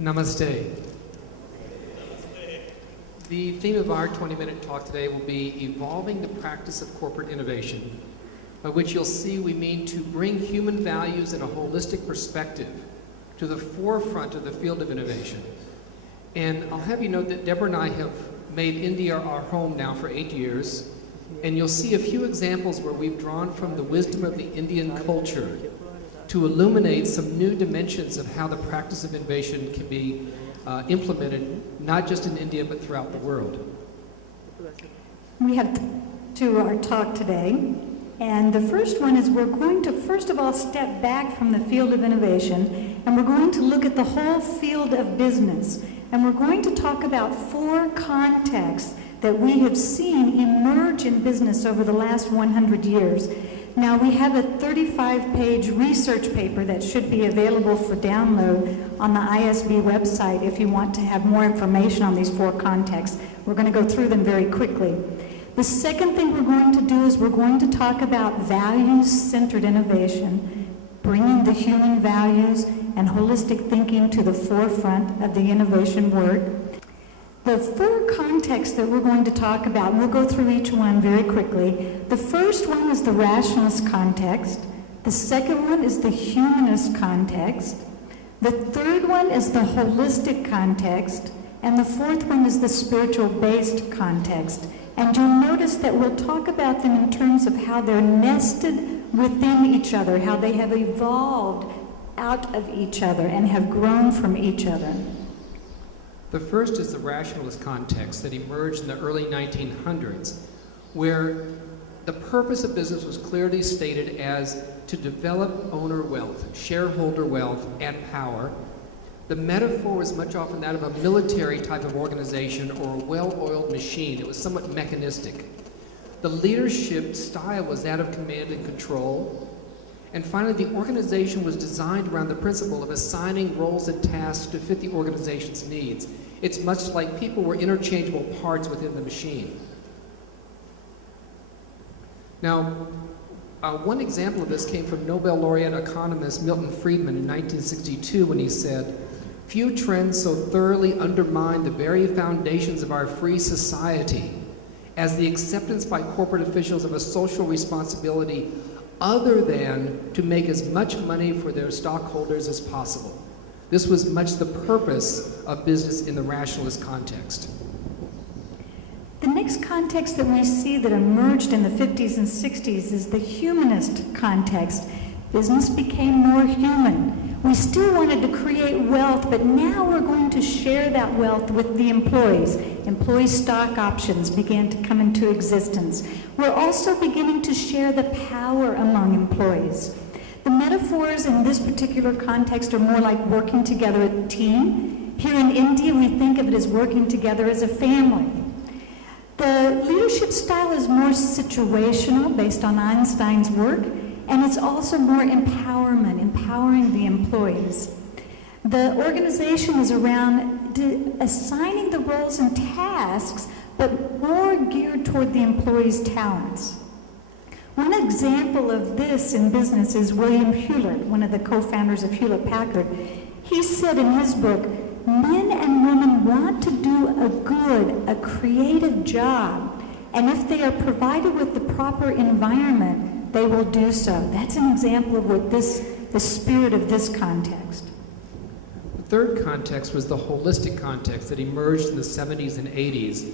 Namaste. The theme of our 20-minute talk today will be evolving the practice of corporate innovation, by which you'll see we mean to bring human values in a holistic perspective to the forefront of the field of innovation. And I'll have you note that Deborah and I have made India our home now for 8 years, and you'll see a few examples where we've drawn from the wisdom of the Indian culture to illuminate some new dimensions of how the practice of innovation can be implemented, not just in India, but throughout the world. We have to our talk today, and the first one is we're going to first of all step back from the field of innovation, and we're going to look at the whole field of business, and we're going to talk about 4 contexts that we have seen emerge in business over the last 100 years. Now, we have a 35-page research paper that should be available for download on the ISB website if you want to have more information on these 4 contexts. We're going to go through them very quickly. The second thing we're going to do is we're going to talk about values-centered innovation, bringing the human values and holistic thinking to the forefront of the innovation work. The 4 contexts that we're going to talk about, and we'll go through each one very quickly. The first one is the rationalist context. The second one is the humanist context. The third one is the holistic context. And the fourth one is the spiritual-based context. And you'll notice that we'll talk about them in terms of how they're nested within each other, how they have evolved out of each other and have grown from each other. The first is the rationalist context that emerged in the early 1900s, where the purpose of business was clearly stated as to develop owner wealth, shareholder wealth, and power. The metaphor was much often that of a military type of organization or a well-oiled machine. It was somewhat mechanistic. The leadership style was that of command and control. And finally, the organization was designed around the principle of assigning roles and tasks to fit the organization's needs. It's much like people were interchangeable parts within the machine. Now, one example of this came from Nobel laureate economist Milton Friedman in 1962 when he said, "Few trends so thoroughly undermine the very foundations of our free society as the acceptance by corporate officials of a social responsibility other than to make as much money for their stockholders as possible." This was much the purpose of business in the rationalist context. The next context that we see that emerged in the 50s and 60s is the humanist context. Business became more human. We still wanted to create wealth, but now we're going to share that wealth with the employees. Employee stock options began to come into existence. We're also beginning to share the power among employees. The metaphors in this particular context are more like working together as a team. Here in India, we think of it as working together as a family. The leadership style is more situational, based on Einstein's work, and it's also more empowerment, empowering the employees. The organization is around assigning the roles and tasks, but more geared toward the employees' talents. One example of this in business is William Hewlett, one of the co-founders of Hewlett-Packard. He said in his book, "Men and women want to do a creative job, and if they are provided with the proper environment, they will do so." That's an example of what the spirit of this context. The third context was the holistic context that emerged in the 70s and 80s,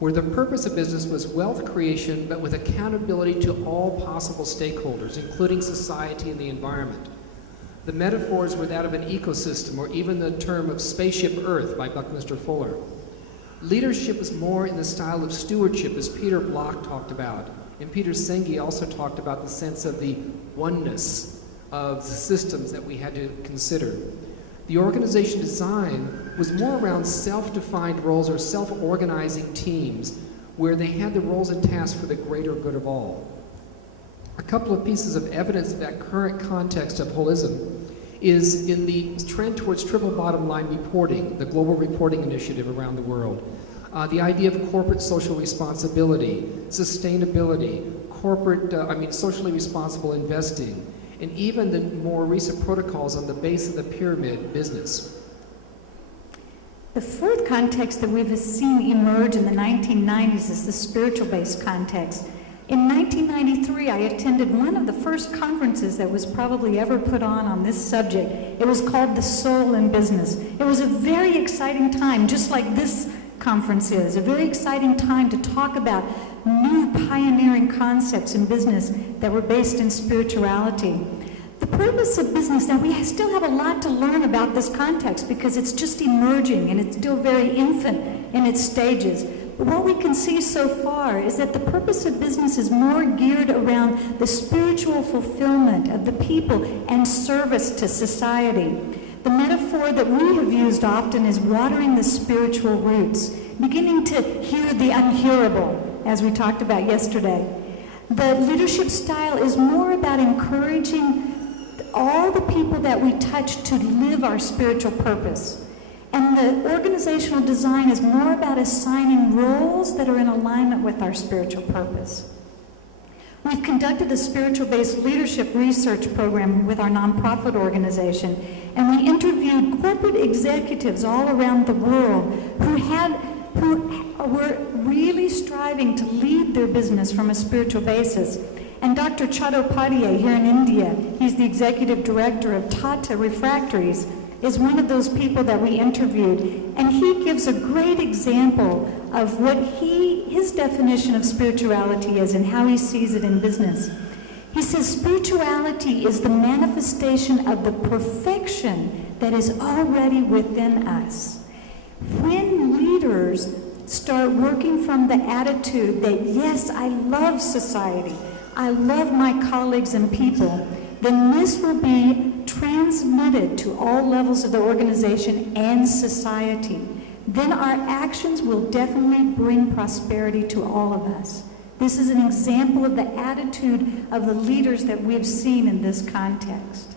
where the purpose of business was wealth creation, but with accountability to all possible stakeholders, including society and the environment. The metaphors were that of an ecosystem, or even the term of spaceship Earth by Buckminster Fuller. Leadership is more in the style of stewardship, as Peter Block talked about. And Peter Senge also talked about the sense of the oneness of the systems that we had to consider. The organization design was more around self-defined roles or self-organizing teams where they had the roles and tasks for the greater good of all. A couple of pieces of evidence of that current context of holism is in the trend towards triple bottom line reporting, the global reporting initiative around the world. The idea of corporate social responsibility, sustainability, socially responsible investing, and even the more recent protocols on the base of the pyramid business. The fourth context that we've seen emerge in the 1990s is the spiritual-based context. In 1993, I attended one of the first conferences that was probably ever put on this subject. It was called The Soul in Business. It was a very exciting time, just like this conference is, a very exciting time to talk about new pioneering concepts in business that were based in spirituality. The purpose of business, now we still have a lot to learn about this context because it's just emerging and it's still very infant in its stages. But what we can see so far is that the purpose of business is more geared around the spiritual fulfillment of the people and service to society. The metaphor that we have used often is watering the spiritual roots, beginning to hear the unhearable, as we talked about yesterday. The leadership style is more about encouraging all the people that we touch to live our spiritual purpose. And the organizational design is more about assigning roles that are in alignment with our spiritual purpose. We've conducted a spiritual-based leadership research program with our nonprofit organization, and we interviewed corporate executives all around the world who were really striving to lead their business from a spiritual basis. And Dr. Chattopadhyay here in India, he's the executive director of Tata Refractories, is one of those people that we interviewed. And he gives a great example of what his definition of spirituality is and how he sees it in business. He says spirituality is the manifestation of the perfection that is already within us. When leaders start working from the attitude that, yes, I love society, I love my colleagues and people, then this will be transmitted to all levels of the organization and society. Then our actions will definitely bring prosperity to all of us. This is an example of the attitude of the leaders that we've seen in this context.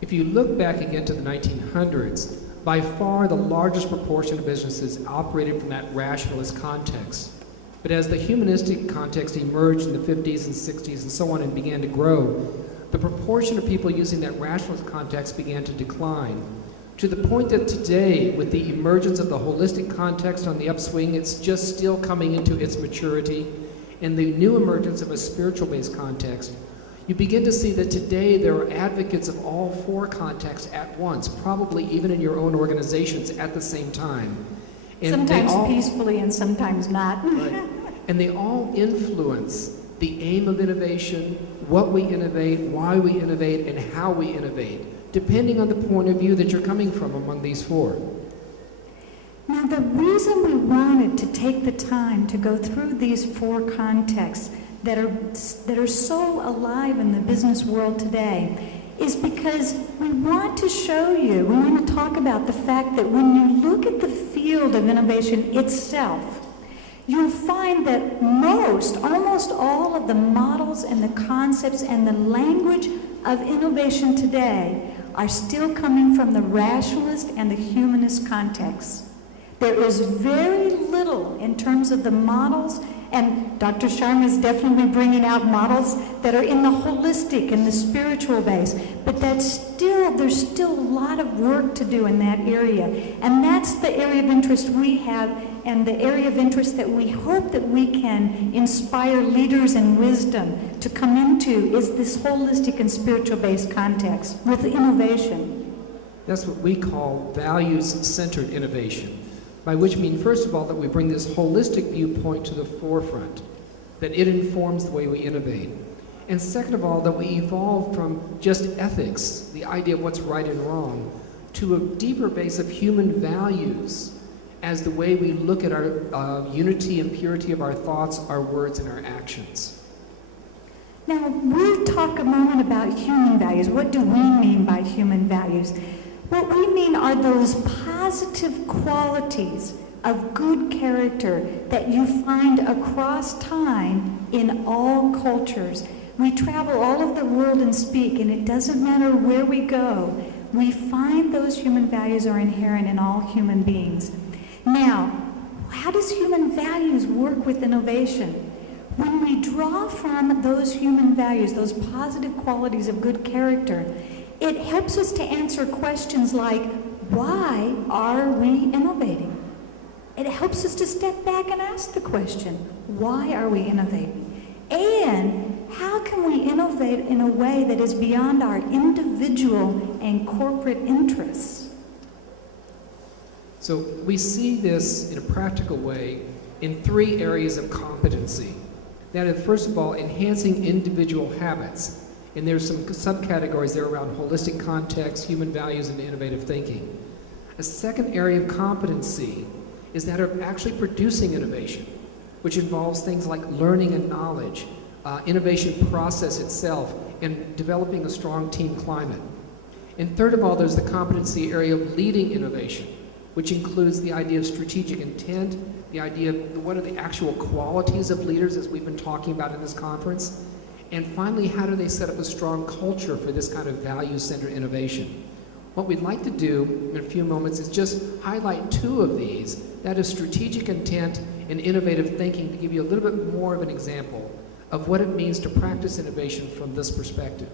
If you look back again to the 1900s, by far the largest proportion of businesses operated from that rationalist context. But as the humanistic context emerged in the 50s and 60s and so on and began to grow, the proportion of people using that rationalist context began to decline, to the point that today, with the emergence of the holistic context on the upswing, it's just still coming into its maturity, and the new emergence of a spiritual-based context, you begin to see that today there are advocates of all four contexts at once, probably even in your own organizations at the same time. And sometimes peacefully and sometimes not. Right. And they all influence the aim of innovation, what we innovate, why we innovate, and how we innovate, depending on the point of view that you're coming from among these four. Now, the reason we wanted to take the time to go through these four contexts that are so alive in the business world today is because we want to show you, we want to talk about the fact that when you look at the field of innovation itself, you'll find that almost all of the models and the concepts and the language of innovation today are still coming from the rationalist and the humanist context. There is very little in terms of the models, and Dr. Sharma is definitely bringing out models that are in the holistic and the spiritual base, but there's still a lot of work to do in that area. And that's the area of interest we have, and the area of interest that we hope that we can inspire leaders in wisdom to come into is this holistic and spiritual-based context with innovation. That's what we call values-centered innovation, by which I mean, first of all, that we bring this holistic viewpoint to the forefront, that it informs the way we innovate. And second of all, that we evolve from just ethics, the idea of what's right and wrong, to a deeper base of human values as the way we look at our unity and purity of our thoughts, our words, and our actions. Now, we'll talk a moment about human values. What do we mean by human values? What we mean are those positive qualities of good character that you find across time in all cultures. We travel all over the world and speak, and it doesn't matter where we go. We find those human values are inherent in all human beings. Now, how does human values work with innovation? When we draw from those human values, those positive qualities of good character, it helps us to answer questions like, why are we innovating? It helps us to step back and ask the question, why are we innovating? And how can we innovate in a way that is beyond our individual and corporate interests? So we see this in a practical way in 3 areas of competency. That is, first of all, enhancing individual habits. And there's some subcategories there around holistic context, human values, and innovative thinking. A second area of competency is that of actually producing innovation, which involves things like learning and knowledge, innovation process itself, and developing a strong team climate. And third of all, there's the competency area of leading innovation, which includes the idea of strategic intent, the idea of what are the actual qualities of leaders, as we've been talking about in this conference, and finally, how do they set up a strong culture for this kind of value-centered innovation? What we'd like to do in a few moments is just highlight 2 of these, that is strategic intent and innovative thinking, to give you a little bit more of an example of what it means to practice innovation from this perspective.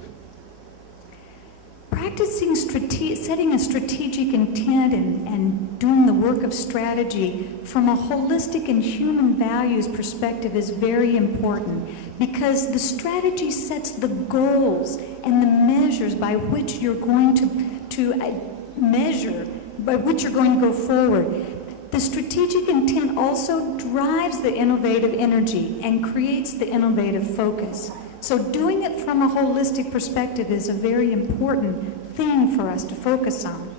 Practicing setting a strategic intent and doing the work of strategy from a holistic and human values perspective is very important, because the strategy sets the goals and the measures by which you're going to measure, by which you're going to go forward. The strategic intent also drives the innovative energy and creates the innovative focus. So doing it from a holistic perspective is a very important thing for us to focus on.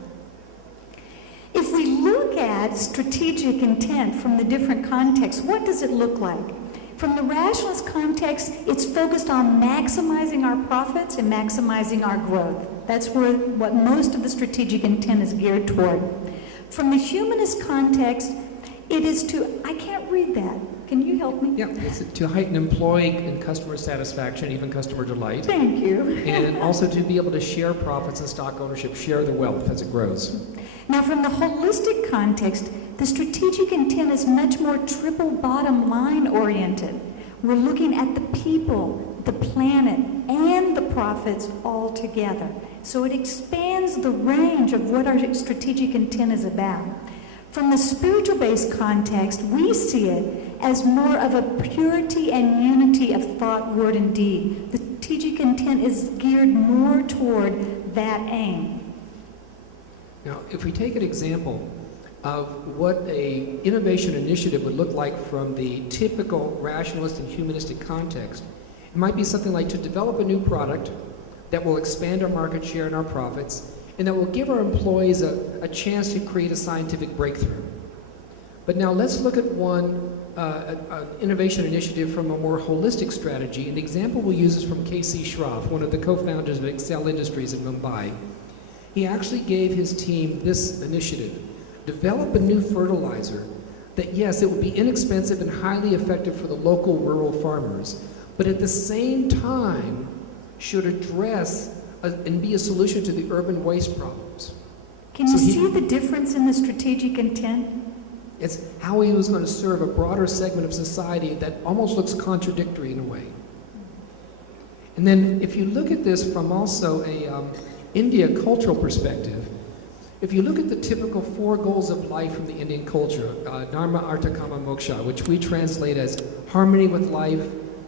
If we look at strategic intent from the different contexts, what does it look like? From the rationalist context, it's focused on maximizing our profits and maximizing our growth. That's what most of the strategic intent is geared toward. From the humanist context, it is to, I can't read that. Can you help me? Yeah, it's to heighten employee and customer satisfaction, even customer delight. Thank you. And also to be able to share profits and stock ownership, share the wealth as it grows. Now, from the holistic context, the strategic intent is much more triple bottom line oriented. We're looking at the people, the planet, and the profits all together. So it expands the range of what our strategic intent is about. From the spiritual-based context, we see it as more of a purity and unity of thought, word, and deed. The strategic intent is geared more toward that aim. Now, if we take an example of what an innovation initiative would look like from the typical rationalist and humanistic context, it might be something like to develop a new product that will expand our market share and our profits, and that will give our employees a chance to create a scientific breakthrough. But now let's look at an innovation initiative from a more holistic strategy. An example we'll use is from K.C. Shroff, one of the co-founders of Excel Industries in Mumbai. He actually gave his team this initiative: develop a new fertilizer that, yes, it would be inexpensive and highly effective for the local rural farmers, but at the same time should address and be a solution to the urban waste problems. Can you see the difference in the strategic intent? It's how he was going to serve a broader segment of society that almost looks contradictory in a way. And then if you look at this from also a India cultural perspective, if you look at the typical 4 goals of life from the Indian culture, Dharma, Artha, Kama, Moksha, which we translate as harmony with life,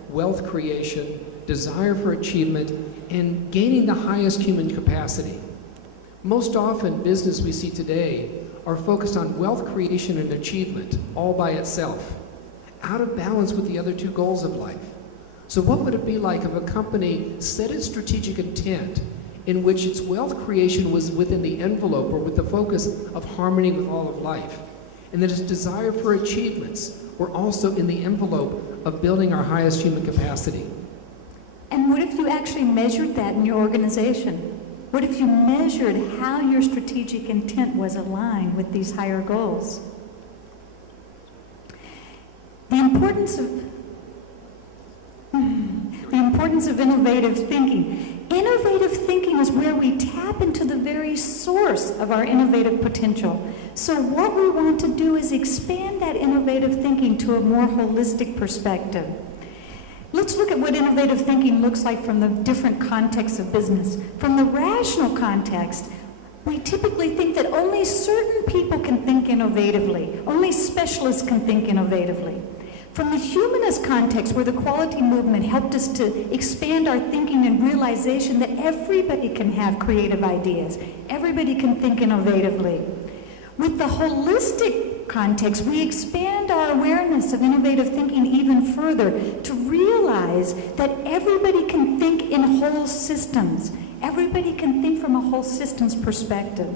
wealth creation, desire for achievement, and gaining the highest human capacity. Most often, business we see today are focused on wealth creation and achievement all by itself, out of balance with the other 2 goals of life. So what would it be like if a company set its strategic intent in which its wealth creation was within the envelope or with the focus of harmony with all of life, and that its desire for achievements were also in the envelope of building our highest human capacity? And what if you actually measured that in your organization? What if you measured how your strategic intent was aligned with these higher goals? The importance of innovative thinking. Innovative thinking is where we tap into the very source of our innovative potential. So what we want to do is expand that innovative thinking to a more holistic perspective. Let's look at what innovative thinking looks like from the different contexts of business. From the rational context, We typically think that only certain people can think innovatively, only specialists can think innovatively. From the humanist context, where the quality movement helped us to expand our thinking and realization that everybody can have creative ideas, everybody can think innovatively. With the holistic context, we expand our awareness of innovative thinking even further to realize that everybody can think in whole systems. Everybody can think from a whole systems perspective.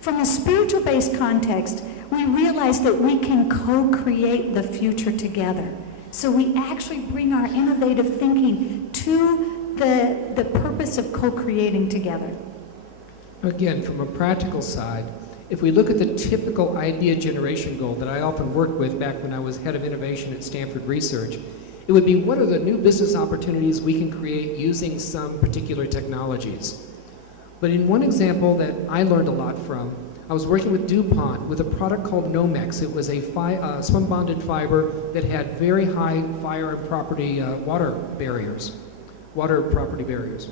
From a spiritual-based context, we realize that we can co-create the future together. So we actually bring our innovative thinking to the purpose of co-creating together. Again, from a practical side, if we look at the typical idea generation goal that I often worked with back when I was head of innovation at Stanford Research, it would be, what are the new business opportunities we can create using some particular technologies? But in one example that I learned a lot from, I was working with DuPont with a product called Nomex. It was a spun-bonded fiber that had very high fire and property water property barriers.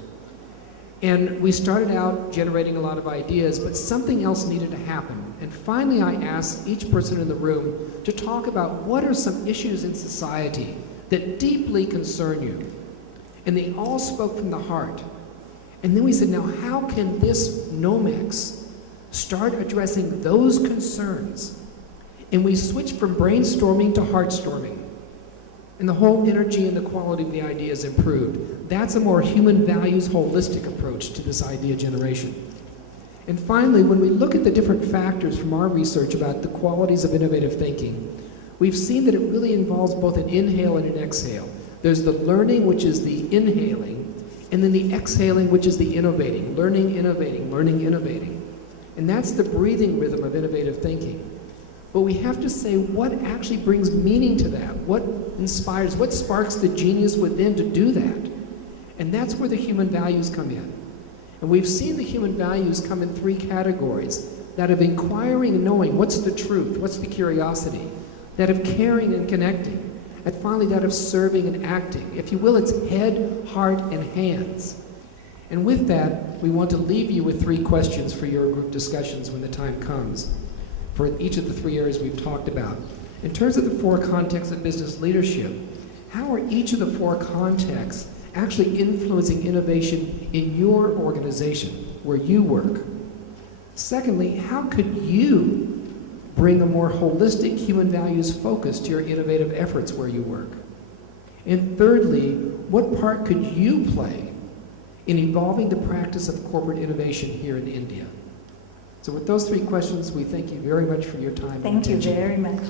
And we started out generating a lot of ideas, but something else needed to happen. And finally, I asked each person in the room to talk about what are some issues in society that deeply concern you. And they all spoke from the heart. And then we said, now how can this Nomex start addressing those concerns? And we switched from brainstorming to heartstorming. And the whole energy and the quality of the ideas improved. That's a more human values, holistic approach to this idea generation. And finally, when we look at the different factors from our research about the qualities of innovative thinking, we've seen that it really involves both an inhale and an exhale. There's the learning, which is the inhaling, and then the exhaling, which is the innovating. Learning, innovating, learning, innovating. And that's the breathing rhythm of innovative thinking. But we have to say what actually brings meaning to that, what inspires, what sparks the genius within to do that. And that's where the human values come in. And we've seen the human values come in three categories: that of inquiring and knowing, what's the truth, what's the curiosity; that of caring and connecting; and finally that of serving and acting. If you will, it's head, heart, and hands. And with that, we want to leave you with three questions for your group discussions when the time comes, for each of the three areas we've talked about. In terms of the four contexts of business leadership, how are each of the four contexts actually influencing innovation in your organization, where you work? Secondly, how could you bring a more holistic human values focus to your innovative efforts where you work? And thirdly, what part could you play in evolving the practice of corporate innovation here in India? So with those three questions, we thank you very much for your time and attention. Thank you very much.